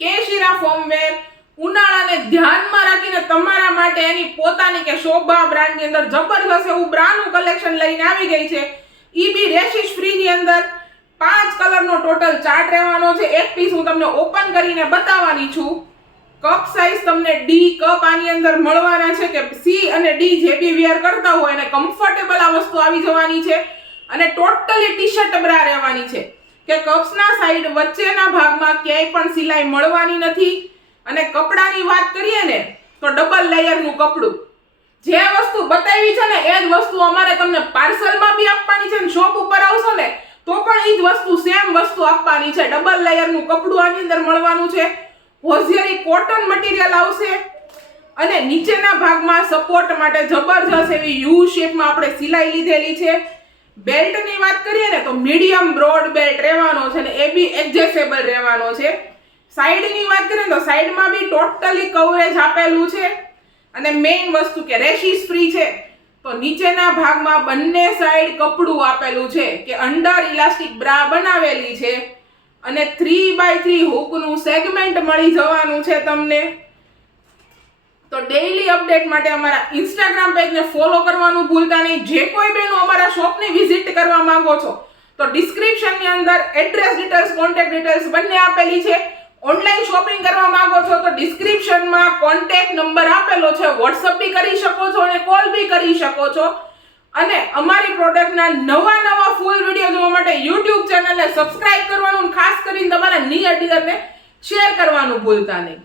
કેશિરા ફોર્મવેર ઉનાળાને ધ્યાનમાં રાખીને તમારા માટે એની પોતાની કે શોભા બ્રાન્ડની અંદર જબરદસ્ત એવું બ્રાનું કલેક્શન લઈને આવી ગઈ છે. ઈ બી રેશિશ ફ્રીની અંદર 5 કલરનો ટોટલ ચાર્ટ રહેવાનો છે. એક પીસ હું તમને ઓપન કરીને બતાવવાની છું. કપ સાઈઝ તમને ડી કપ આની અંદર મળવાના છે કે સી અને ડી જે બી વેર કરતા હોય અને કમ્ફર્ટેબલ આ વસ્તુ આવી જવાની છે. અને ટોટલી ટી-શર્ટ બ્રા રહેવાની છે કે કપ્સના સાઈડ વચ્ચેના ભાગમાં ક્યાંય પણ સિલાઈ મળવાની નથી. અને કપડાની વાત કરીએ ને તો ડબલ લેયરનું કપડું. જે વસ્તુ બતાવી છે ને એ જ વસ્તુ અમારે તમને પાર્સલમાં બી આપવાની છે ને શોપ ઉપર આવશો ને તો પણ એ જ વસ્તુ સેમ વસ્તુ આપવાની છે. ડબલ લેયરનું કપડું આની અંદર મળવાનું છે. હોઝિયરી કોટન મટીરીયલ આવશે અને નીચેના ભાગમાં સપોર્ટ માટે જબરજસ્ત એવી યુ શેપમાં આપણે સિલાઈ લીધેલી છે. બેલ્ટની વાત કરીએ ને તો મીડિયમ બ્રોડ બેલ્ટ રહેવાનો છે ને એ બી એડજસ્ટેબલ રહેવાનો છે. સાઈડની વાત કરીએ તો સાઈડમાં બી ટોટલી કવરેજ આપેલું છે. અને મેઇન વસ્તુ કે રેશિશ ફ્રી છે તો નીચેના ભાગમાં બંને સાઈડ કપડું આપેલું છે કે અંડર ઇલાસ્ટિક બ્રા બનાવેલી છે. અને 3x3 હૂકનું સેગમેન્ટ મળી જવાનું છે તમને. તો ડેઈલી અપડેટ માટે અમારા ઇન્સ્ટાગ્રામ પેજને ફોલો કરવાનું ભૂલતા નહીં. જે કોઈ બહેનો અમારા શોપની વિઝિટ કરવા માંગો છો તો ડિસ્ક્રિપ્શનની અંદર એડ્રેસ ડિટેલ્સ કોન્ટેક્ટ ડિટેલ્સ બંને આપેલી છે. ઓનલાઈન શોપિંગ કરવા માંગો છો તો ડિસ્ક્રિપ્શનમાં કોન્ટેક્ટ નંબર આપેલો છે. વોટ્સઅપ બી કરી શકો છો અને કોલ બી કરી શકો છો. અને અમારી પ્રોડક્ટના નવા ફૂલ વિડીયો જોવા માટે YouTube ચેનલને સબસ્ક્રાઇબ કરવાનું, ખાસ કરીને તમારા નિયર ડિયરને શેર કરવાનું ભૂલતા નહીં.